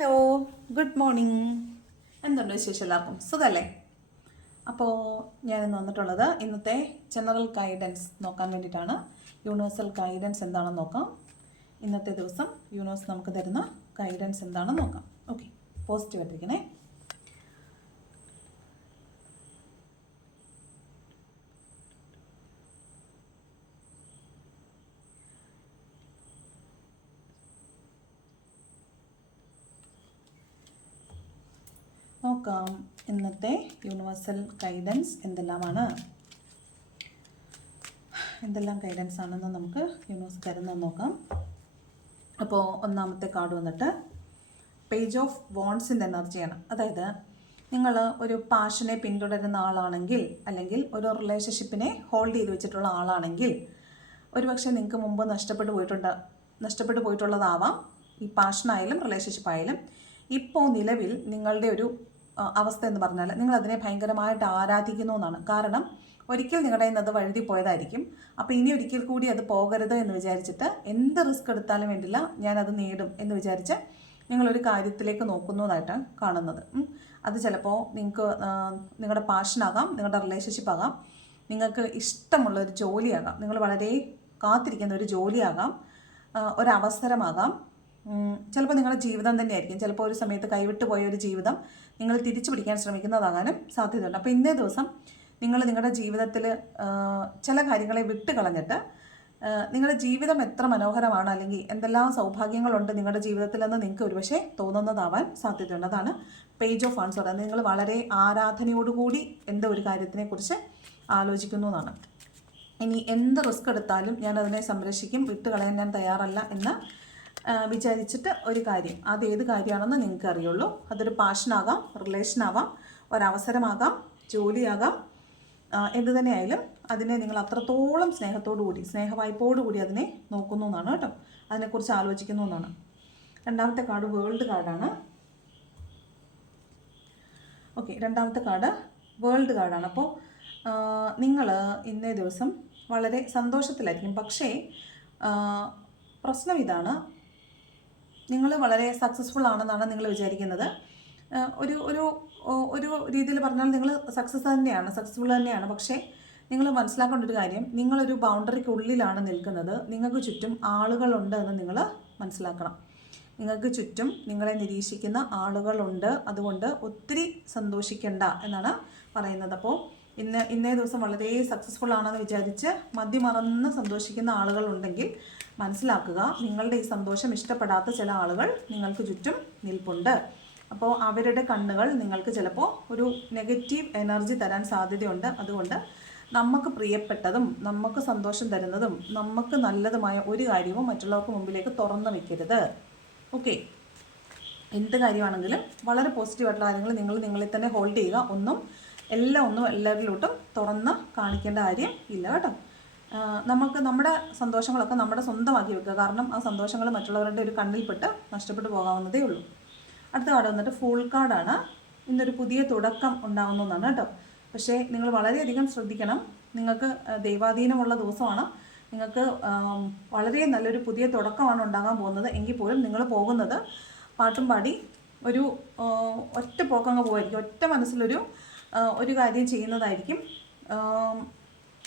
Hello good morning എന്തുണ്ട് വിശേഷം എല്ലാവർക്കും? സുഖമല്ലേ അപ്പോൾ ഞാനിന്ന് വന്നിട്ടുള്ളത് ഇന്നത്തെ ജനറൽ ഗൈഡൻസ് നോക്കാൻ വേണ്ടിയിട്ടാണ്. യൂണിവേഴ്സൽ ഗൈഡൻസ് എന്താണെന്ന് നോക്കാം. ഇന്നത്തെ ദിവസം യൂണിവേഴ്സ് നമുക്ക് തരുന്ന ഗൈഡൻസ് എന്താണെന്ന് നോക്കാം. ഓക്കെ പോസിറ്റീവ് ആയിട്ടിരിക്കണേ. നോക്കാം. ഇന്നത്തെ യൂണിവേഴ്സൽ ഗൈഡൻസ് എന്തെല്ലാമാണ്? എന്തെല്ലാം ഗൈഡൻസ് ആണെന്ന് നമുക്ക് യൂണിവേഴ്സ് തരുന്നത് നോക്കാം. അപ്പോൾ ഒന്നാമത്തെ കാർഡ് വന്നിട്ട് പേജ് ഓഫ് വോൺസിന്റെ എനർജിയാണ് അതായത് നിങ്ങൾ ഒരു പാഷനെ പിന്തുടരുന്ന ആളാണെങ്കിൽ അല്ലെങ്കിൽ ഒരു റിലേഷൻഷിപ്പിനെ ഹോൾഡ് ചെയ്ത് വെച്ചിട്ടുള്ള ആളാണെങ്കിൽ ഒരുപക്ഷെ നിങ്ങൾക്ക് മുമ്പ് നഷ്ടപ്പെട്ടു പോയിട്ടുണ്ട്. നഷ്ടപ്പെട്ടു പോയിട്ടുള്ളതാവാം. ഈ പാഷനായാലും റിലേഷൻഷിപ്പായാലും ഇപ്പോൾ നിലവിൽ നിങ്ങളുടെ ഒരു അവസ്ഥ എന്ന് പറഞ്ഞാൽ നിങ്ങൾ അതിനെ ഭയങ്കരമായിട്ട് ആരാധിക്കുന്നു എന്നാണ് കാരണം ഒരിക്കൽ നിങ്ങളുടെ നിന്ന് അത് വഴുതി പോയതായിരിക്കും. അപ്പോൾ ഇനി ഒരിക്കൽ കൂടി അത് പോകരുത് എന്ന് വിചാരിച്ചിട്ട് എന്ത് റിസ്ക് എടുത്താലും വേണ്ടില്ല ഞാനത് നേടും എന്ന് വിചാരിച്ച് നിങ്ങളൊരു കാര്യത്തിലേക്ക് നോക്കുന്നതായിട്ടാണ് കാണുന്നത്. അത് ചിലപ്പോൾ നിങ്ങൾക്ക് നിങ്ങളുടെ പാഷനാകാം നിങ്ങളുടെ റിലേഷൻഷിപ്പ് ആകാം. നിങ്ങൾക്ക് ഇഷ്ടമുള്ള ഒരു ജോലിയാകാം. നിങ്ങൾ വളരെ കാത്തിരിക്കുന്ന ഒരു ജോലിയാകാം. ഒരവസരമാകാം. ചിലപ്പോൾ നിങ്ങളുടെ ജീവിതം തന്നെയായിരിക്കും. ചിലപ്പോൾ ഒരു സമയത്ത് കൈവിട്ട് പോയ ഒരു ജീവിതം നിങ്ങൾ തിരിച്ചു പിടിക്കാൻ ശ്രമിക്കുന്നതാകാനും സാധ്യതയുണ്ട്. അപ്പോൾ ഇന്നേ ദിവസം നിങ്ങൾ നിങ്ങളുടെ ജീവിതത്തിൽ ചില കാര്യങ്ങളെ വിട്ട് കളഞ്ഞിട്ട് നിങ്ങളുടെ ജീവിതം എത്ര മനോഹരമാണ് അല്ലെങ്കിൽ എന്തെല്ലാം സൗഭാഗ്യങ്ങളുണ്ട് നിങ്ങളുടെ ജീവിതത്തിൽ എന്ന് നിങ്ങൾക്ക് ഒരുപക്ഷെ തോന്നുന്നതാവാൻ സാധ്യതയുണ്ട്. അതാണ് പേജ് ഓഫ് ആൻസർ അത് നിങ്ങൾ വളരെ ആരാധനയോടുകൂടി എന്തോ ഒരു കാര്യത്തിനെക്കുറിച്ച് ആലോചിക്കുന്നു എന്നാണ്. ഇനി എന്ത് റിസ്ക് എടുത്താലും ഞാൻ അതിനെ സംരക്ഷിക്കും വിട്ടുകളയാൻ ഞാൻ തയ്യാറല്ല എന്ന് വിചാരിച്ചിട്ട് ഒരു കാര്യം. അത് ഏത് കാര്യമാണെന്ന് നിങ്ങൾക്ക് അറിയുള്ളൂ. അതൊരു പാഷനാകാം റിലേഷനാവാം ഒരവസരമാകാം ജോലിയാകാം. എന്ത് തന്നെയായാലും അതിനെ നിങ്ങൾ അത്രത്തോളം സ്നേഹത്തോടുകൂടി സ്നേഹവായ്പോടുകൂടി സ്നേഹവായ്പോടു കൂടി അതിനെ നോക്കുന്നു എന്നാണ് കേട്ടോ. അതിനെക്കുറിച്ച് ആലോചിക്കുന്നു എന്നാണ്. രണ്ടാമത്തെ കാർഡ് വേൾഡ് കാർഡാണ് ഓക്കെ രണ്ടാമത്തെ കാർഡ് വേൾഡ് കാർഡാണ് അപ്പോൾ നിങ്ങൾ ഇന്നേ ദിവസം വളരെ സന്തോഷത്തിലായിരിക്കും. പക്ഷേ പ്രശ്നം ഇതാണ്. നിങ്ങൾ വളരെ സക്സസ്ഫുൾ ആണെന്നാണ് നിങ്ങൾ വിചാരിക്കുന്നത്. ഒരു ഒരു ഒരു രീതിയിൽ പറഞ്ഞാൽ നിങ്ങൾ സക്സസ് തന്നെയാണ് സക്സസ്ഫുൾ തന്നെയാണ്. പക്ഷേ നിങ്ങൾ മനസ്സിലാക്കേണ്ട ഒരു കാര്യം നിങ്ങളൊരു ബൗണ്ടറിക്കുള്ളിലാണ് നിൽക്കുന്നത്. നിങ്ങൾക്ക് ചുറ്റും ആളുകളുണ്ട് എന്ന് നിങ്ങൾ മനസ്സിലാക്കണം. നിങ്ങൾക്ക് ചുറ്റും നിങ്ങളെ നിരീക്ഷിക്കുന്ന ആളുകളുണ്ട്. അതുകൊണ്ട് ഒത്തിരി സന്തോഷിക്കേണ്ട എന്നാണ് പറയുന്നത്. അപ്പോൾ ഇന്ന് ഇന്നേ ദിവസം വളരെ സക്സസ്ഫുൾ ആണെന്ന് വിചാരിച്ച് മദ്യമറന്ന് സന്തോഷിക്കുന്ന ആളുകളുണ്ടെങ്കിൽ മനസ്സിലാക്കുക നിങ്ങളുടെ ഈ സന്തോഷം ഇഷ്ടപ്പെടാത്ത ചില ആളുകൾ നിങ്ങൾക്ക് ചുറ്റും നിൽപ്പുണ്ട്. അപ്പോൾ അവരുടെ കണ്ണുകൾ നിങ്ങൾക്ക് ചിലപ്പോൾ ഒരു നെഗറ്റീവ് എനർജി തരാൻ സാധ്യതയുണ്ട്. അതുകൊണ്ട് നമുക്ക് പ്രിയപ്പെട്ടതും നമുക്ക് സന്തോഷം തരുന്നതും നമുക്ക് നല്ലതുമായ ഒരു കാര്യവും മറ്റുള്ളവർക്ക് മുമ്പിലേക്ക് തുറന്നു വെക്കരുത്. ഓക്കെ എന്ത് കാര്യമാണെങ്കിലും വളരെ പോസിറ്റീവായിട്ടുള്ള കാര്യങ്ങൾ നിങ്ങൾ നിങ്ങളെ തന്നെ ഹോൾഡ് ചെയ്യുക. ഒന്നും എല്ലാം ഒന്നും എല്ലാവരിലോട്ടും തുറന്ന് കാണിക്കേണ്ട കാര്യം ഇല്ല കേട്ടോ. നമുക്ക് നമ്മുടെ സന്തോഷങ്ങളൊക്കെ നമ്മുടെ സ്വന്തമാക്കി വെക്കുക. കാരണം ആ സന്തോഷങ്ങൾ മറ്റുള്ളവരുടെ ഒരു കണ്ണിൽപ്പെട്ട് നഷ്ടപ്പെട്ടു പോകാവുന്നതേ ഉള്ളൂ. അടുത്ത കാർഡ് വന്നിട്ട് ഫുൾ കാർഡാണ് ഇന്നൊരു പുതിയ തുടക്കം ഉണ്ടാവുന്നതാണ് കേട്ടോ. പക്ഷേ നിങ്ങൾ വളരെയധികം ശ്രദ്ധിക്കണം. നിങ്ങൾക്ക് ദൈവാധീനമുള്ള ദിവസമാണ്. നിങ്ങൾക്ക് വളരെ നല്ലൊരു പുതിയ തുടക്കമാണ് ഉണ്ടാകാൻ പോകുന്നത്. എങ്കിൽ പോലും നിങ്ങൾ പോകുന്നത് പാട്ടും പാടി ഒരു ഒറ്റ പോക്കങ്ങ് പോകായിരിക്കും ഒറ്റ മനസ്സിലൊരു ഒരു കാര്യം ചെയ്യുന്നതായിരിക്കും.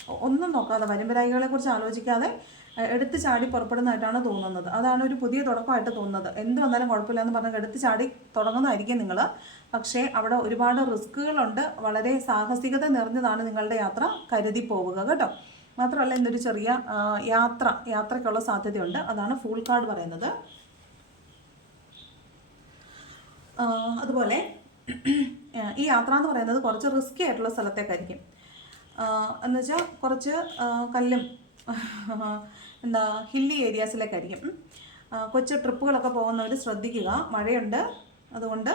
ഒന്നും നോക്കാതെ വരുംവരായികളെ കുറിച്ച് ആലോചിക്കാതെ എടുത്തു ചാടി പുറപ്പെടുന്നതായിട്ടാണ് തോന്നുന്നത്. അതാണ് ഒരു പുതിയ തുടക്കമായിട്ട് തോന്നുന്നത്. എന്ത് വന്നാലും കുഴപ്പമില്ല എന്ന് പറഞ്ഞാൽ എടുത്ത് ചാടി തുടങ്ങുന്നതായിരിക്കും നിങ്ങൾ പക്ഷേ അവിടെ ഒരുപാട് റിസ്കുകളുണ്ട് വളരെ സാഹസികത നിറഞ്ഞതാണ് നിങ്ങളുടെ യാത്ര. കരുതി പോവുക കേട്ടോ. മാത്രമല്ല ഇന്നൊരു ചെറിയ യാത്ര യാത്രയ്ക്കുള്ള സാധ്യതയുണ്ട്. അതാണ് ഫുൾ കാർഡ് പറയുന്നത്. അതുപോലെ ഈ യാത്ര എന്ന് പറയുന്നത് കുറച്ച് റിസ്കി ആയിട്ടുള്ള സ്ഥലത്തേക്കായിരിക്കും. എന്ന് വെച്ചാൽ കുറച്ച് കല്ലും എന്താ ഹില്ലി ഏരിയാസിലേക്കായിരിക്കും കൊച്ച് ട്രിപ്പുകളൊക്കെ പോകുന്നവർ ശ്രദ്ധിക്കുക. മഴയുണ്ട്. അതുകൊണ്ട്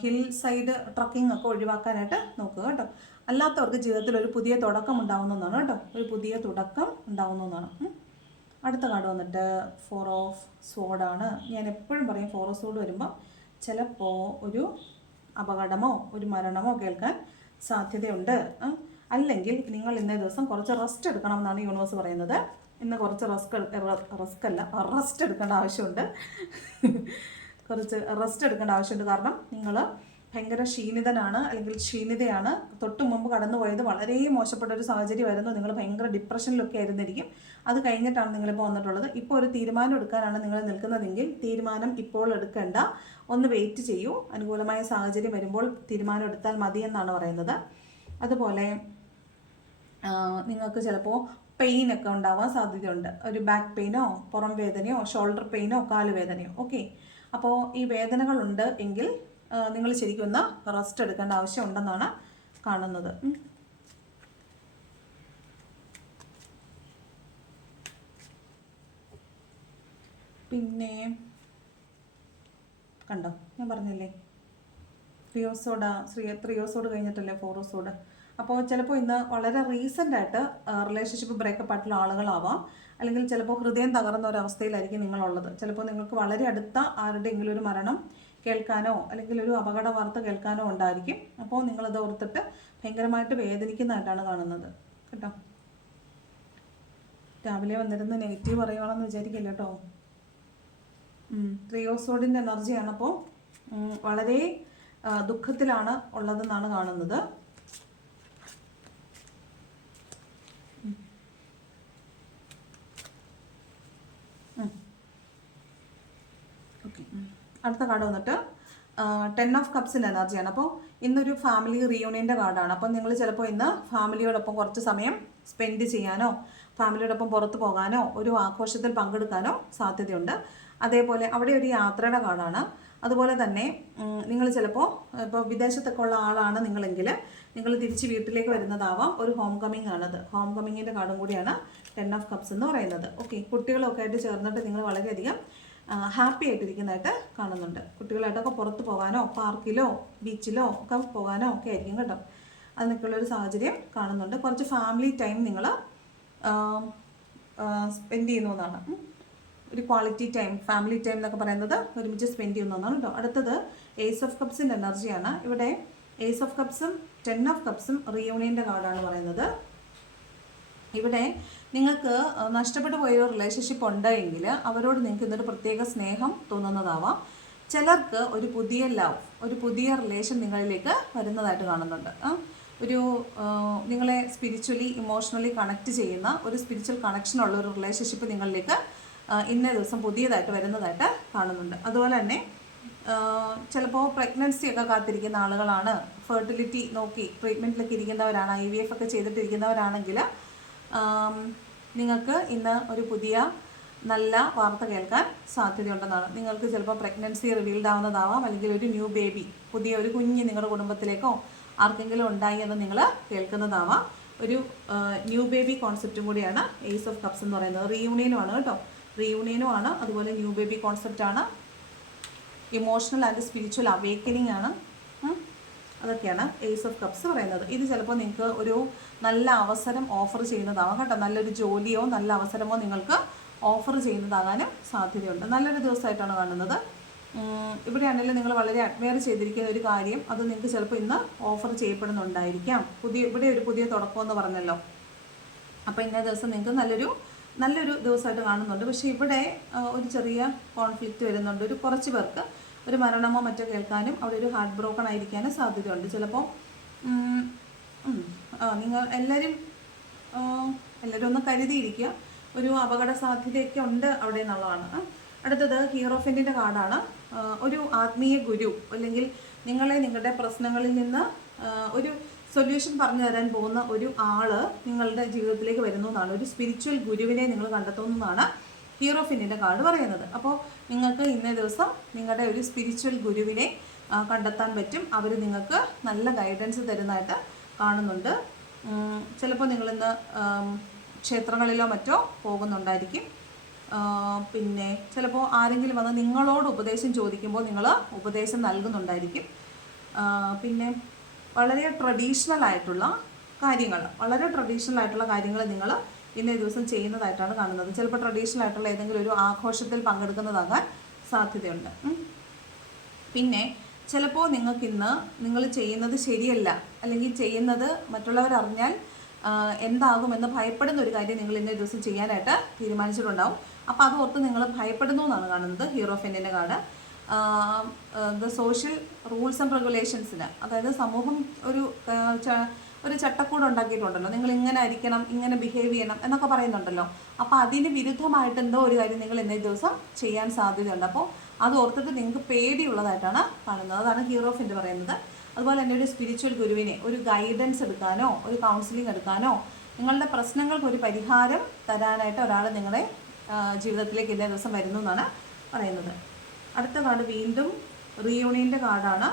ഹിൽ സൈഡ് ട്രക്കിംഗ് ഒക്കെ ഒഴിവാക്കാനായിട്ട് നോക്കുക കേട്ടോ. അല്ലാത്തവർക്ക് ജീവിതത്തിൽ ഒരു പുതിയ തുടക്കം ഉണ്ടാവുന്നതാണ് കേട്ടോ. ഒരു പുതിയ തുടക്കം ഉണ്ടാവുന്നതാണ്. അടുത്ത കാർഡ് വന്നിട്ട് ഫോർ ഓഫ് സോഡാണ് ഞാൻ എപ്പോഴും പറയും ഫോർ ഓഫ് സോഡ് വരുമ്പോൾ ചിലപ്പോൾ ഒരു അപകടമോ ഒരു മരണമോ കേൾക്കാൻ സാധ്യതയുണ്ട്. അല്ലെങ്കിൽ നിങ്ങൾ ഇന്നേ ദിവസം കുറച്ച് റെസ്റ്റ് എടുക്കണം എന്നാണ് യൂണിവേഴ്സ് പറയുന്നത്. ഇന്ന് കുറച്ച് റെസ്ക് റെസ്ക് അല്ല റെസ്റ്റ് എടുക്കേണ്ട ആവശ്യമുണ്ട്. കുറച്ച് റെസ്റ്റ് എടുക്കേണ്ട ആവശ്യമുണ്ട്. കാരണം നിങ്ങൾ ഭയങ്കര ക്ഷീണിതനാണ് അല്ലെങ്കിൽ ക്ഷീണിതയാണ്. തൊട്ട് മുമ്പ് കടന്നുപോയത് വളരെ മോശപ്പെട്ട ഒരു സാഹചര്യമായിരുന്നു. നിങ്ങൾ ഭയങ്കര ഡിപ്രഷനിലൊക്കെ ആയിരുന്നിരിക്കും. അത് കഴിഞ്ഞിട്ടാണ് നിങ്ങളിപ്പോൾ വന്നിട്ടുള്ളത്. ഇപ്പോൾ ഒരു തീരുമാനം എടുക്കാനാണ് നിങ്ങൾ നിൽക്കുന്നതെങ്കിൽ തീരുമാനം ഇപ്പോൾ എടുക്കേണ്ട. ഒന്ന് വെയിറ്റ് ചെയ്യൂ. അനുകൂലമായ സാഹചര്യം വരുമ്പോൾ തീരുമാനം എടുത്താൽ മതി എന്നാണ് പറയുന്നത്. അതുപോലെ നിങ്ങൾക്ക് ചിലപ്പോൾ പെയിൻ ഒക്കെ ഉണ്ടാവാൻ സാധ്യതയുണ്ട്. ഒരു ബാക്ക് പെയിനോ പുറം വേദനയോ ഷോൾഡർ പെയിനോ കാൽ വേദനയോ. ഓക്കെ അപ്പോൾ ഈ വേദനകളുണ്ട് എങ്കിൽ നിങ്ങൾ ശരിക്കും ഒന്ന് റെസ്റ്റ് എടുക്കേണ്ട ആവശ്യം ഉണ്ടെന്നാണ് കാണുന്നത്. പിന്നെ കണ്ടോ? ഞാൻ പറഞ്ഞില്ലേ? ത്രിയോസോഡ ശ്രീ ത്രിയോസോഡ് കഴിഞ്ഞിട്ടല്ലേ ഫോറോസോഡ്? അപ്പോൾ ചിലപ്പോൾ ഇന്ന് വളരെ റീസെന്റ് ആയിട്ട് റിലേഷൻഷിപ്പ് ബ്രേക്കപ്പ് ആയിട്ടുള്ള ആളുകളാവാം. അല്ലെങ്കിൽ ചിലപ്പോൾ ഹൃദയം തകർന്ന ഒരു അവസ്ഥയിലായിരിക്കും നിങ്ങളുള്ളത്. ചിലപ്പോൾ നിങ്ങൾക്ക് വളരെ അടുത്ത ആരുടെയെങ്കിലും ഒരു മരണം കേൾക്കാനോ അല്ലെങ്കിൽ ഒരു അപകട വാർത്ത കേൾക്കാനോ ഉണ്ടായിരിക്കും. അപ്പോൾ നിങ്ങളത് ഓർത്തിട്ട് ഭയങ്കരമായിട്ട് വേദനിക്കുന്നതായിട്ടാണ് കാണുന്നത്. കേട്ടോ? രാവിലെ വന്നിരുന്ന് നെഗറ്റീവ് പറയുവാണെന്ന് വിചാരിക്കില്ല കേട്ടോ. ത്രിയോസോഡിന്റെ എനർജിയാണ് അപ്പോൾ വളരെ ദുഃഖത്തിലാണ് ഉള്ളതെന്നാണ് കാണുന്നത് ഓക്കെ അടുത്ത കാർഡ് വന്നിട്ട് ടെൻ ഓഫ് കപ്സിന്റെ എനർജിയാണ് അപ്പോൾ ഇന്നൊരു ഫാമിലി റിയൂണിയന്റെ കാർഡാണ് അപ്പോൾ നിങ്ങൾ ചിലപ്പോൾ ഇന്ന് ഫാമിലിയോടൊപ്പം കുറച്ച് സമയം സ്പെൻഡ് ചെയ്യാനോ ഫാമിലിയോടൊപ്പം പുറത്ത് പോകാനോ ഒരു ആഘോഷത്തിൽ പങ്കെടുക്കാനോ സാധ്യതയുണ്ട്. അതേപോലെ അവിടെ ഒരു യാത്രയുടെ കാർഡാണ് അതുപോലെ തന്നെ നിങ്ങൾ ചിലപ്പോൾ ഇപ്പോൾ വിദേശത്തൊക്കെ ഉള്ള ആളാണ് നിങ്ങളെങ്കിൽ നിങ്ങൾ തിരിച്ച് വീട്ടിലേക്ക് വരുന്നതാവാം ഒരു ഹോം കമ്മിങ് ആണത് ഹോം കമ്മിങ്ങിന്റെ കാർഡും കൂടിയാണ് ടെൻ ഓഫ് കപ്സ് എന്ന് പറയുന്നത്. ഓക്കെ കുട്ടികളൊക്കെ ആയിട്ട് ചേർന്നിട്ട് നിങ്ങൾ വളരെയധികം ഹാപ്പി ആയിട്ടിരിക്കുന്നതായിട്ട് കാണുന്നുണ്ട്. കുട്ടികളായിട്ടൊക്കെ പുറത്ത് പോകാനോ പാർക്കിലോ ബീച്ചിലോ ഒക്കെ പോകാനോ ഒക്കെ ആയിരിക്കും കേട്ടോ. അതിനൊക്കെയുള്ളൊരു സാഹചര്യം കാണുന്നുണ്ട്. കുറച്ച് ഫാമിലി ടൈം നിങ്ങൾ സ്പെൻഡ് ചെയ്യുന്നു എന്നാണ് ഒരു ക്വാളിറ്റി ടൈം ഫാമിലി ടൈം എന്നൊക്കെ പറയുന്നത് ഒരുമിച്ച് സ്പെൻഡ് ചെയ്യുന്നു എന്നാണ് കേട്ടോ. അടുത്തത് ഏസ് ഓഫ് കപ്സിന്റെ എനർജിയാണ് ഇവിടെ ഏസ് ഓഫ് കപ്സും ടെൻ ഓഫ് കപ്സും റിയൂണിയന്റെ കാർഡാണ് പറയുന്നത്. ഇവിടെ നിങ്ങൾക്ക് നഷ്ടപ്പെട്ടു പോയ റിലേഷൻഷിപ്പ് ഉണ്ടെങ്കിൽ അവരോട് നിങ്ങൾക്ക് ഇന്നൊരു പ്രത്യേക സ്നേഹം തോന്നുന്നതാവാം. ചിലർക്ക് ഒരു പുതിയ ലവ് ഒരു പുതിയ റിലേഷൻ നിങ്ങളിലേക്ക് വരുന്നതായിട്ട് കാണുന്നുണ്ട്. ഒരു നിങ്ങളെ സ്പിരിച്വലി ഇമോഷണലി കണക്ട് ചെയ്യുന്ന ഒരു സ്പിരിച്വൽ കണക്ഷൻ ഉള്ള ഒരു റിലേഷൻഷിപ്പ് നിങ്ങളിലേക്ക് ഇന്നേ ദിവസം പുതിയതായിട്ട് വരുന്നതായിട്ട് കാണുന്നുണ്ട്. അതുപോലെ തന്നെ ചിലപ്പോൾ പ്രഗ്നൻസി ഒക്കെ കാത്തിരിക്കുന്ന ആളുകളാണ്. ഫെർട്ടിലിറ്റി നോക്കി ട്രീറ്റ്മെന്റിലൊക്കെ ഇരിക്കുന്നവരാണ് ഐ വി എഫ് ഒക്കെ ചെയ്തിട്ടിരിക്കുന്നവരാണെങ്കിൽ നിങ്ങൾക്ക് ഇന്ന് ഒരു പുതിയ നല്ല വാർത്ത കേൾക്കാൻ സാധ്യതയുണ്ടെന്നാണ്. നിങ്ങൾക്ക് ചിലപ്പോൾ പ്രഗ്നൻസി റിവീൽഡ് ആവുന്നതാവാം അല്ലെങ്കിൽ ഒരു ന്യൂ ബേബി പുതിയ ഒരു കുഞ്ഞ് നിങ്ങളുടെ കുടുംബത്തിലേക്കോ ആർക്കെങ്കിലും ഉണ്ടായി എന്ന് നിങ്ങൾ കേൾക്കുന്നതാവാം. ഒരു ന്യൂ ബേബി കോൺസെപ്റ്റും കൂടിയാണ് എയ്സ് ഓഫ് കപ്സ് എന്ന് പറയുന്നത്. റീയൂണിയനും ആണ് കേട്ടോ. റീയൂണിയനും ആണ്. അതുപോലെ ന്യൂ ബേബി കോൺസെപ്റ്റാണ് ഇമോഷണൽ ആൻഡ് സ്പിരിച്വൽ അവേക്കനിങ് ആണ്. അതൊക്കെയാണ് ഏസ് ഓഫ് കപ്സ് പറയുന്നത്. ഇത് ചിലപ്പോൾ നിങ്ങൾക്ക് ഒരു നല്ല അവസരം ഓഫർ ചെയ്യുന്നതാവാം കേട്ടോ. നല്ലൊരു ജോലിയോ നല്ല അവസരമോ നിങ്ങൾക്ക് ഓഫർ ചെയ്യുന്നതാകാനും സാധ്യതയുണ്ട്. നല്ലൊരു ദിവസമായിട്ടാണ് കാണുന്നത്. ഇവിടെയാണെങ്കിലും നിങ്ങൾ വളരെ അഡ്മയർ ചെയ്തിരിക്കുന്ന ഒരു കാര്യം അത് നിങ്ങൾക്ക് ചിലപ്പോൾ ഇന്ന് ഓഫർ ചെയ്യപ്പെടുന്നുണ്ടായിരിക്കാം. പുതിയ ഇവിടെ ഒരു പുതിയ തുടക്കം എന്ന് പറഞ്ഞല്ലോ. അപ്പോൾ ഇന്നേ ദിവസം നിങ്ങൾക്ക് നല്ലൊരു നല്ലൊരു ദിവസമായിട്ട് കാണുന്നുണ്ട്. പക്ഷേ ഇവിടെ ഒരു ചെറിയ കോൺഫ്ലിക്റ്റ് വരുന്നുണ്ട്. ഒരു കുറച്ച് പേർക്ക് ഒരു മരണമോ മറ്റോ കേൾക്കാനും അവിടെ ഒരു ഹാർട്ട് ബ്രോക്കൺ ആയിരിക്കാനും സാധ്യതയുണ്ട്. ചിലപ്പോൾ നിങ്ങൾ എല്ലാവരും എല്ലാവരും ഒന്ന് കരുതിയിരിക്കുക. ഒരു അപകട സാധ്യതയൊക്കെ ഉണ്ട് അവിടെ എന്നുള്ളതാണ്. അടുത്തത് ഹീറോഫിന്റെ കാർഡാണ്. ഒരു ആത്മീയ ഗുരു അല്ലെങ്കിൽ നിങ്ങളെ നിങ്ങളുടെ പ്രശ്നങ്ങളിൽ നിന്ന് ഒരു സൊല്യൂഷൻ പറഞ്ഞു തരാൻ പോകുന്ന ഒരു ആൾ നിങ്ങളുടെ ജീവിതത്തിലേക്ക് വരുന്നു എന്നാണ്. ഒരു സ്പിരിച്വൽ ഗുരുവിനെ നിങ്ങൾ കണ്ടെത്തുന്നു എന്നാണ്. ഹീറോ ഫിന്നിന്റെ കാർഡ് പറയുന്നത്. അപ്പോൾ നിങ്ങൾക്ക് ഇന്നേ ദിവസം നിങ്ങളുടെ ഒരു സ്പിരിച്വൽ ഗുരുവിനെ കണ്ടെത്താൻ പറ്റും. അവർ നിങ്ങൾക്ക് നല്ല ഗൈഡൻസ് തരുന്നതായിട്ട് കാണുന്നുണ്ട്. ചിലപ്പോൾ നിങ്ങളിന്ന് ക്ഷേത്രങ്ങളിലോ മറ്റോ പോകുന്നുണ്ടായിരിക്കും. പിന്നെ ചിലപ്പോൾ ആരെങ്കിലും വന്ന് നിങ്ങളോട് ഉപദേശം ചോദിക്കുമ്പോൾ നിങ്ങൾ ഉപദേശം നൽകുന്നുണ്ടായിരിക്കും. പിന്നെ വളരെ ട്രഡീഷണൽ ആയിട്ടുള്ള കാര്യങ്ങൾ വളരെ ട്രഡീഷണൽ ആയിട്ടുള്ള കാര്യങ്ങൾ നിങ്ങൾ ഇന്നേ ദിവസം ചെയ്യുന്നതായിട്ടാണ് കാണുന്നത്. ചിലപ്പോൾ ട്രഡീഷണൽ ആയിട്ടുള്ള ഏതെങ്കിലും ഒരു ആഘോഷത്തിൽ പങ്കെടുക്കുന്നതാകാൻ സാധ്യതയുണ്ട്. പിന്നെ ചിലപ്പോൾ നിങ്ങൾക്ക് ഇന്ന് നിങ്ങൾ ചെയ്യുന്നത് ശരിയല്ല അല്ലെങ്കിൽ ചെയ്യുന്നത് ആ, എന്താകുമെന്ന് ഭയപ്പെടുന്ന ഒരു കാര്യം നിങ്ങൾ ഇന്നേ ദിവസം ചെയ്യാനായിട്ട് തീരുമാനിച്ചിട്ടുണ്ടാവും. അപ്പോൾ അത് ഓർത്ത് നിങ്ങൾ ഭയപ്പെടുന്നു എന്നാണ് കാണുന്നത് ഹീറോ ഫെന്നിന്റെ കാർഡ്. ദ സോഷ്യൽ റൂൾസ് ആൻഡ് റെഗുലേഷൻസിന് അതായത് സമൂഹം ഒരു ഒരു ചട്ടക്കൂട് ഉണ്ടാക്കിയിട്ടുണ്ടല്ലോ. നിങ്ങൾ ഇങ്ങനെ ആയിരിക്കണം ഇങ്ങനെ ബിഹേവ് ചെയ്യണം എന്നൊക്കെ പറയുന്നുണ്ടല്ലോ. അപ്പോൾ അതിന് വിരുദ്ധമായിട്ട് എന്തോ ഒരു കാര്യം നിങ്ങൾ ഇന്നേ ദിവസം ചെയ്യാൻ സാധ്യതയുണ്ട്. അപ്പോൾ അത് ഓർത്തിട്ട് നിങ്ങൾക്ക് പേടിയുള്ളതായിട്ടാണ് കാണുന്നത്. അതാണ് ഹീറോ ഇന്ത്യ പറയുന്നത്. അതുപോലെ തന്നെ ഒരു സ്പിരിച്വൽ ഗുരുവിനെ ഒരു ഗൈഡൻസ് എടുക്കാനോ ഒരു കൗൺസിലിംഗ് എടുക്കാനോ നിങ്ങളുടെ പ്രശ്നങ്ങൾക്ക് ഒരു പരിഹാരം തരാനായിട്ട് ഒരാൾ നിങ്ങളുടെ ജീവിതത്തിലേക്ക് ഇന്നേ ദിവസം വരുന്നു എന്നാണ് പറയുന്നത്. അടുത്ത കാർഡ് വീണ്ടും റിയൂണിയന്റെ കാർഡാണ്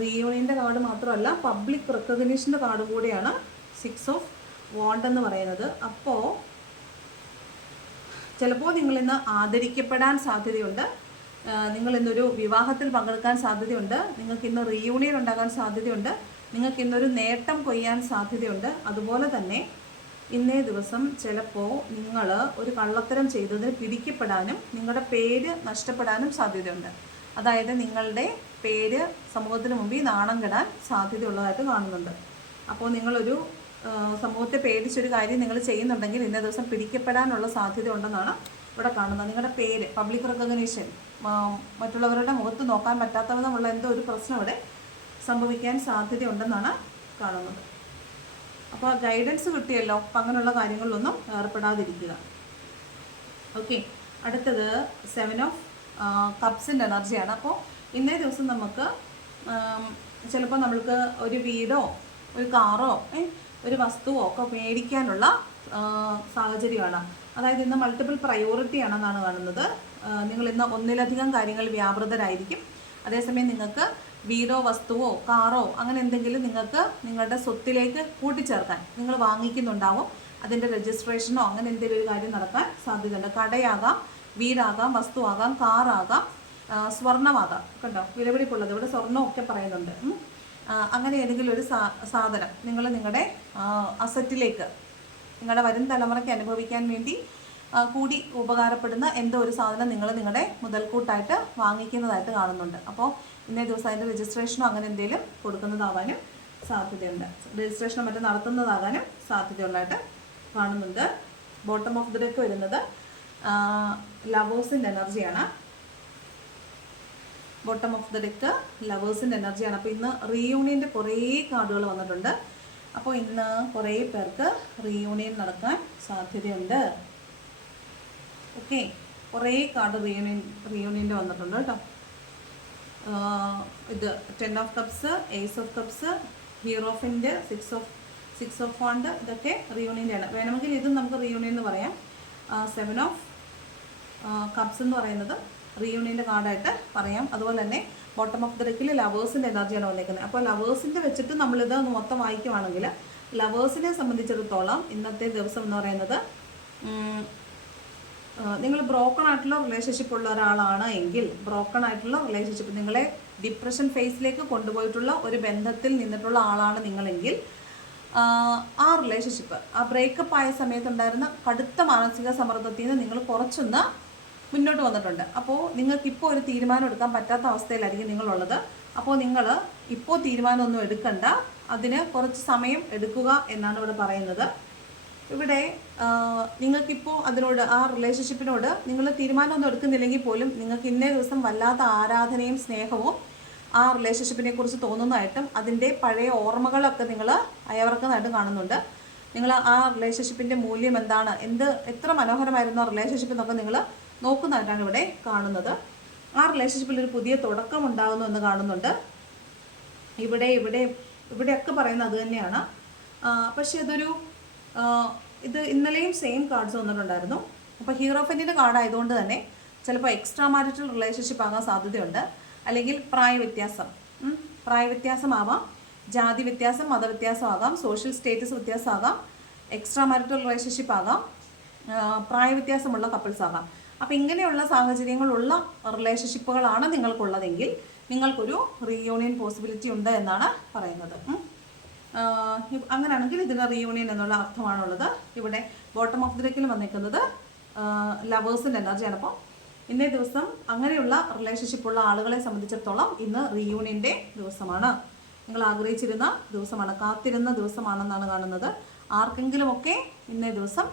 റീയൂണിയന്റെ കാർഡ് മാത്രമല്ല പബ്ലിക് റെക്കഗ്നീഷന്റെ കാർഡും കൂടിയാണ് സിക്സ് ഓഫ് വോണ്ട് എന്ന് പറയുന്നത്. അപ്പോൾ ചിലപ്പോൾ നിങ്ങളിന്ന് ആദരിക്കപ്പെടാൻ സാധ്യതയുണ്ട്. നിങ്ങൾ ഇന്നൊരു വിവാഹത്തിൽ പങ്കെടുക്കാൻ സാധ്യതയുണ്ട്. നിങ്ങൾക്ക് ഇന്ന് റീയൂണിയൻ ഉണ്ടാകാൻ സാധ്യതയുണ്ട്. നിങ്ങൾക്ക് ഇന്നൊരു നേട്ടം കൊയ്യാൻ സാധ്യതയുണ്ട്. അതുപോലെ തന്നെ ഇന്നേ ദിവസം ചിലപ്പോൾ നിങ്ങൾ ഒരു കള്ളത്തരം ചെയ്തതിന് പിടിക്കപ്പെടാനും നിങ്ങളുടെ പേര് നഷ്ടപ്പെടാനും സാധ്യതയുണ്ട്. അതായത് നിങ്ങളുടെ പേര് സമൂഹത്തിന് മുമ്പിൽ നാണം കെടാൻ സാധ്യതയുള്ളതായിട്ട് കാണുന്നുണ്ട്. അപ്പോൾ നിങ്ങളൊരു സമൂഹത്തെ പേടിച്ചൊരു കാര്യം നിങ്ങൾ ചെയ്യുന്നുണ്ടെങ്കിൽ ഇന്നേ ദിവസം പിടിക്കപ്പെടാനുള്ള സാധ്യത ഉണ്ടെന്നാണ് ഇവിടെ കാണുന്നത്. നിങ്ങളുടെ പേര് പബ്ലിക് റെക്കഗ്നീഷൻ മറ്റുള്ളവരുടെ മുഖത്ത് നോക്കാൻ പറ്റാത്ത വിധമുള്ള എന്തോ ഒരു പ്രശ്നം ഇവിടെ സംഭവിക്കാൻ സാധ്യതയുണ്ടെന്നാണ് കാണുന്നത്. അപ്പോൾ ഗൈഡൻസ് കിട്ടിയല്ലോ അപ്പം അങ്ങനെയുള്ള കാര്യങ്ങളിലൊന്നും ഏർപ്പെടാതിരിക്കുക. ഓക്കെ അടുത്തത് സെവൻ ഓഫ് കപ്സിന്റെ എനർജിയാണ് അപ്പോൾ ഇന്നേ ദിവസം നമുക്ക് ചിലപ്പോൾ നമ്മൾക്ക് ഒരു വീടോ ഒരു കാറോ ഒരു വസ്തുവോ ഒക്കെ മേടിക്കാനുള്ള സാഹചര്യമാണ്. അതായത് ഇന്ന് മൾട്ടിപ്പിൾ പ്രയോറിറ്റി ആണെന്നാണ് കാണുന്നത്. നിങ്ങൾ ഇന്ന് ഒന്നിലധികം കാര്യങ്ങൾ വ്യാപൃതരായിരിക്കും. അതേസമയം നിങ്ങൾക്ക് വീടോ വസ്തുവോ കാറോ അങ്ങനെ എന്തെങ്കിലും നിങ്ങൾക്ക് നിങ്ങളുടെ സ്വത്തിലേക്ക് കൂട്ടിച്ചേർക്കാൻ നിങ്ങൾ വാങ്ങിക്കുന്നുണ്ടാവും. അതിന്റെ രജിസ്ട്രേഷനോ അങ്ങനെ എന്തെങ്കിലും ഒരു കാര്യം നടക്കാൻ സാധ്യതയുണ്ട്. കടയാകാം വീടാകാം വസ്തുവാകാം കാറാകാം ആ, സ്വർണമാകാം കണ്ടോ? വിലപിടിപ്പുള്ളത്. ഇവിടെ സ്വർണമൊക്കെ പറയുന്നുണ്ട്. അങ്ങനെ ഏതെങ്കിലും ഒരു സാധനം നിങ്ങൾ നിങ്ങളുടെ അസറ്റിലേക്ക് നിങ്ങളുടെ വരും തലമുറയ്ക്ക് അനുഭവിക്കാൻ വേണ്ടി കൂടി ഉപകാരപ്പെടുന്ന എന്തോ ഒരു സാധനം നിങ്ങൾ നിങ്ങളുടെ മുതൽക്കൂട്ടായിട്ട് വാങ്ങിക്കുന്നതായിട്ട് കാണുന്നുണ്ട്. അപ്പോൾ ഇന്നേ ദിവസം അതിന്റെ രജിസ്ട്രേഷനോ അങ്ങനെ എന്തെങ്കിലും കൊടുക്കുന്നതാവാനും സാധ്യതയുണ്ട്. രജിസ്ട്രേഷനോ മറ്റും നടത്തുന്നതാകാനും സാധ്യതയുള്ളതായിട്ട് കാണുന്നുണ്ട്. ബോട്ടം ഓഫ് ദ ഡെക്ക് വരുന്നത് ലവേഴ്സിന്റെ എനർജിയാണ് ബോട്ടം ഓഫ് ദ ഡെക്ക് ലവേഴ്സിന്റെ എനർജിയാണ് അപ്പോൾ ഇന്ന് റീയൂണിയന്റെ കുറേ കാർഡുകൾ വന്നിട്ടുണ്ട്. അപ്പോൾ ഇന്ന് കുറേ പേർക്ക് റീയൂണിയൻ നടക്കാൻ സാധ്യതയുണ്ട്. ഓക്കെ കുറേ കാർഡ് റീയൂണിയൻ റീയൂണിയന്റെ വന്നിട്ടുണ്ട് കേട്ടോ. ഇത് ten of cups ace of cups hierophant six of six of font ഇതൊക്കെ റീയൂണിയന്റെ ആണ്. വേണമെങ്കിൽ ഇതും നമുക്ക് റീയൂണിയൻ എന്ന് പറയാം. സെവൻ ഓഫ് കപ്സ് എന്ന് പറയുന്നത് റീയൂണിയന്റെ കാർഡായിട്ട് പറയാം. അതുപോലെ തന്നെ ബോട്ടം ഓഫ് ദ ഡെക്കിൽ ലവേഴ്സിന്റെ എനർജിയാണ് വന്നേക്കുന്നത്. അപ്പോൾ ലവേഴ്സിന്റെ വെച്ചിട്ട് നമ്മളിത് ഒന്ന് മൊത്തം വായിക്കുവാണെങ്കിൽ ലവേഴ്സിനെ സംബന്ധിച്ചിടത്തോളം ഇന്നത്തെ ദിവസം എന്ന് പറയുന്നത് നിങ്ങൾ ബ്രോക്കൺ ആയിട്ടുള്ള റിലേഷൻഷിപ്പ് ഉള്ള ഒരാളാണ് എങ്കിൽ ബ്രോക്കൺ ആയിട്ടുള്ള റിലേഷൻഷിപ്പ് നിങ്ങളെ ഡിപ്രഷൻ ഫേസിലേക്ക് കൊണ്ടുപോയിട്ടുള്ള ഒരു ബന്ധത്തിൽ നിന്നിട്ടുള്ള ആളാണ് നിങ്ങളെങ്കിൽ ആ റിലേഷൻഷിപ്പ് ആ ബ്രേക്കപ്പ് ആയ സമയത്തുണ്ടായിരുന്ന കടുത്ത മാനസിക സമ്മർദ്ദത്തിൽ നിന്ന് നിങ്ങൾ കുറച്ചൊന്ന് മുന്നോട്ട് വന്നിട്ടുണ്ട്. അപ്പോൾ നിങ്ങൾക്ക് ഇപ്പോൾ ഒരു തീരുമാനം എടുക്കാൻ പറ്റാത്ത അവസ്ഥയിലായിരിക്കും നിങ്ങളുള്ളത്. അപ്പോൾ നിങ്ങൾ ഇപ്പോൾ തീരുമാനമൊന്നും എടുക്കണ്ട. അതിന് കുറച്ച് സമയം എടുക്കുക എന്നാണ് ഇവിടെ പറയുന്നത്. ഇവിടെ നിങ്ങൾക്കിപ്പോൾ അതിനോട് ആ റിലേഷൻഷിപ്പിനോട് നിങ്ങൾ തീരുമാനമൊന്നും എടുക്കുന്നില്ലെങ്കിൽ പോലും നിങ്ങൾക്ക് ഇന്നേ ദിവസം വല്ലാത്ത ആരാധനയും സ്നേഹവും ആ റിലേഷൻഷിപ്പിനെ കുറിച്ച് തോന്നുന്നതായിട്ടും അതിന്റെ പഴയ ഓർമ്മകളൊക്കെ നിങ്ങൾ അയവർക്കുന്നതായിട്ട് കാണുന്നുണ്ട്. നിങ്ങൾ ആ റിലേഷൻഷിപ്പിന്റെ മൂല്യം എന്താണ്? എന്ത് എത്ര മനോഹരമായിരുന്നു ആ റിലേഷൻഷിപ്പ് എന്നൊക്കെ നിങ്ങൾ നോക്കുന്നതായിട്ടാണ് ഇവിടെ കാണുന്നത്. ആ റിലേഷൻഷിപ്പിൽ ഒരു പുതിയ തുടക്കം ഉണ്ടാകുന്നു എന്ന് കാണുന്നുണ്ട്. ഇവിടെ ഇവിടെ ഇവിടെയൊക്കെ പറയുന്നത് അത് തന്നെയാണ്. പക്ഷേ അതൊരു ഇത് ഇന്നലെയും സെയിം കാർഡ്സ് വന്നിട്ടുണ്ടായിരുന്നു. അപ്പോൾ ഹീറോ ഫെന്റിന്റെ കാർഡ് ആയതുകൊണ്ട് തന്നെ ചിലപ്പോൾ എക്സ്ട്രാ മാരിറ്റൽ റിലേഷൻഷിപ്പ് ആകാൻ സാധ്യതയുണ്ട്. അല്ലെങ്കിൽ പ്രായ വ്യത്യാസം. പ്രായ വ്യത്യാസമാവാം ജാതി വ്യത്യാസം മതവ്യത്യാസമാകാം സോഷ്യൽ സ്റ്റേറ്റസ് വ്യത്യാസമാകാം എക്സ്ട്രാ മാരിറ്റൽ റിലേഷൻഷിപ്പ് ആകാം പ്രായ വ്യത്യാസമുള്ള കപ്പിൾസ് ആകാം. അപ്പോൾ ഇങ്ങനെയുള്ള സാഹചര്യങ്ങളുള്ള റിലേഷൻഷിപ്പുകളാണ് നിങ്ങൾക്കുള്ളതെങ്കിൽ നിങ്ങൾക്കൊരു റീയൂണിയൻ പോസിബിലിറ്റി ഉണ്ട് എന്നാണ് പറയുന്നത്. അങ്ങനെയാണെങ്കിൽ ഇതിന് റീയൂണിയൻ എന്നുള്ള അർത്ഥമാണുള്ളത്. ഇവിടെ ബോട്ടം ഓഫ് ദി ഡെക്കിൽ വന്നിരിക്കുന്നത് ലവേഴ്സിന്റെ എനർജിയാണ് അപ്പോൾ ഇന്നേ ദിവസം അങ്ങനെയുള്ള റിലേഷൻഷിപ്പ് ഉള്ള ആളുകളെ സംബന്ധിച്ചിടത്തോളം ഇന്ന് റീയൂണിയന്റെ ദിവസമാണ്. നിങ്ങൾ ആഗ്രഹിച്ചിരുന്ന ദിവസമാണ്. കാത്തിരുന്ന ദിവസമാണെന്നാണ് കാണുന്നത്. ആർക്കെങ്കിലുമൊക്കെ ഇന്നേ ദിവസം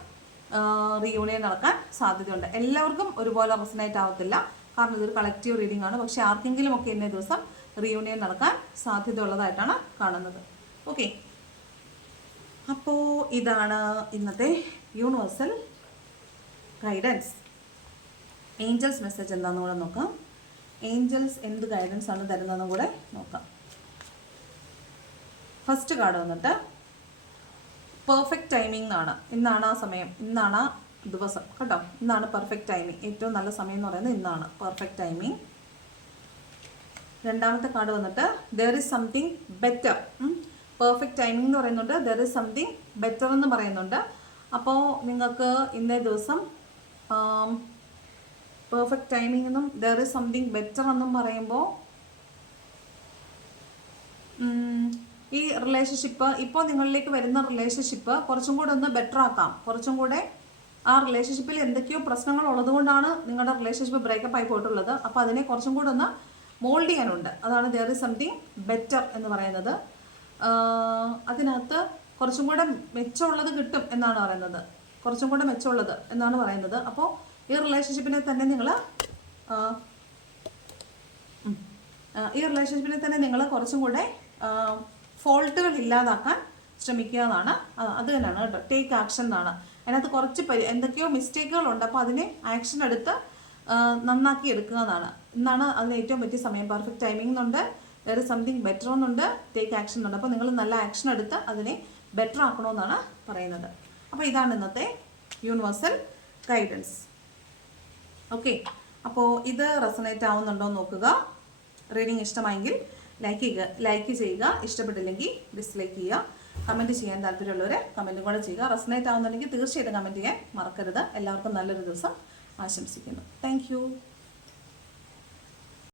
റീയൂണിയൻ നടക്കാൻ സാധ്യതയുണ്ട്. എല്ലാവർക്കും ഒരുപോലെ റെസനേറ്റ് ആവത്തില്ല. കാരണം ഇതൊരു കളക്റ്റീവ് റീഡിംഗ് ആണ്. പക്ഷെ ആർക്കെങ്കിലും ഒക്കെ ഇന്നേ ദിവസം റീയൂണിയൻ നടക്കാൻ സാധ്യതയുള്ളതായിട്ടാണ് കാണുന്നത്. ഓക്കെ അപ്പോൾ ഇതാണ് ഇന്നത്തെ യൂണിവേഴ്സൽ ഗൈഡൻസ് ഏഞ്ചൽസ് മെസ്സേജ് എന്താണെന്ന് കൂടെ നോക്കാം. ഏഞ്ചൽസ് എന്ത് ഗൈഡൻസ് ആണ് തരുന്നതെന്നും കൂടെ നോക്കാം. ഫസ്റ്റ് കാർഡ് വന്നിട്ട് പെർഫെക്റ്റ് ടൈമിംഗ് എന്നാണ് ഇന്നാണ് ആ സമയം. ഇന്നാണ് ആ ദിവസം. കേട്ടോ ഇന്നാണ് പെർഫെക്റ്റ് ടൈമിംഗ് ഏറ്റവും നല്ല സമയം എന്ന് പറയുന്നത് ഇന്നാണ്. പെർഫെക്റ്റ് ടൈമിംഗ് രണ്ടാമത്തെ കാർഡ് വന്നിട്ട് there is something better perfect timing എന്ന് പറയുന്നുണ്ട്. ദർ ഇസ് സംതിങ് ബെറ്റർ എന്ന് പറയുന്നുണ്ട്. അപ്പോൾ നിങ്ങൾക്ക് ഇന്നേ ദിവസം പെർഫെക്റ്റ് ടൈമിംഗ് എന്നും ദർ ഇസ് സംതിങ് ബെറ്റർ എന്നും പറയുമ്പോൾ ഈ റിലേഷൻഷിപ്പ് ഇപ്പോൾ നിങ്ങളിലേക്ക് വരുന്ന റിലേഷൻഷിപ്പ് കുറച്ചും കൂടെ ഒന്ന് ബെറ്റർ ആക്കാം. കുറച്ചും കൂടെ ആ റിലേഷൻഷിപ്പിൽ എന്തൊക്കെയോ പ്രശ്നങ്ങൾ ഉള്ളതുകൊണ്ടാണ് നിങ്ങളുടെ റിലേഷൻഷിപ്പ് ബ്രേക്കപ്പ് ആയി പോയിട്ടുള്ളത്. അപ്പോൾ അതിനെ കുറച്ചും കൂടെ ഒന്ന് മോൾഡ് ചെയ്യാനുണ്ട്. അതാണ് ദർ ഇസ് സംതിങ് ബെറ്റർ എന്ന് പറയുന്നത്. അതിനകത്ത് കുറച്ചും കൂടെ മെച്ചമുള്ളത് കിട്ടും എന്നാണ് പറയുന്നത്. കുറച്ചും കൂടെ മെച്ചമുള്ളത് എന്നാണ് പറയുന്നത്. അപ്പോൾ ഈ റിലേഷൻഷിപ്പിനെ തന്നെ നിങ്ങൾ ഈ റിലേഷൻഷിപ്പിനെ തന്നെ നിങ്ങൾ കുറച്ചും കൂടെ ഫോൾട്ടുകൾ ഇല്ലാതാക്കാൻ ശ്രമിക്കുക എന്നാണ്. അത് തന്നെയാണ് കേട്ടോ. ടേക്ക് ആക്ഷൻ എന്നാണ്. അതിനകത്ത് കുറച്ച് പരി എന്തൊക്കെയോ മിസ്റ്റേക്കുകൾ ഉണ്ട് അപ്പോൾ അതിനെ ആക്ഷൻ എടുത്ത് നന്നാക്കി എടുക്കുക എന്നാണ്. എന്നാണ് അതിന് ഏറ്റവും പറ്റിയ സമയം. പെർഫെക്റ്റ് ടൈമിംഗ് എന്നുണ്ട് വേറെ സംതിങ് ബെറ്റർ എന്നുണ്ട് ടേക്ക് ആക്ഷൻ എന്നുണ്ട് അപ്പോൾ നിങ്ങൾ നല്ല ആക്ഷൻ എടുത്ത് അതിനെ ബെറ്റർ ആക്കണമെന്നാണ് പറയുന്നത്. അപ്പോൾ ഇതാണ് ഇന്നത്തെ യൂണിവേഴ്സൽ ഗൈഡൻസ് ഓക്കെ അപ്പോൾ ഇത് റെസണേറ്റ് ആവുന്നുണ്ടോ നോക്കുക. റീഡിങ് ഇഷ്ടമായെങ്കിൽ ലൈക്ക് ചെയ്യുക ലൈക്ക് ചെയ്യുക. ഇഷ്ടപ്പെട്ടില്ലെങ്കിൽ ഡിസ്ലൈക്ക് ചെയ്യുക. കമന്റ് ചെയ്യാൻ താല്പര്യമുള്ളവർ കമന്റും കൂടെ ചെയ്യുക. റെസനേറ്റ് ആവുന്നുണ്ടെങ്കിൽ തീർച്ചയായിട്ടും കമന്റ് ചെയ്യാൻ മറക്കരുത്. എല്ലാവർക്കും നല്ലൊരു ദിവസം ആശംസിക്കുന്നു. താങ്ക്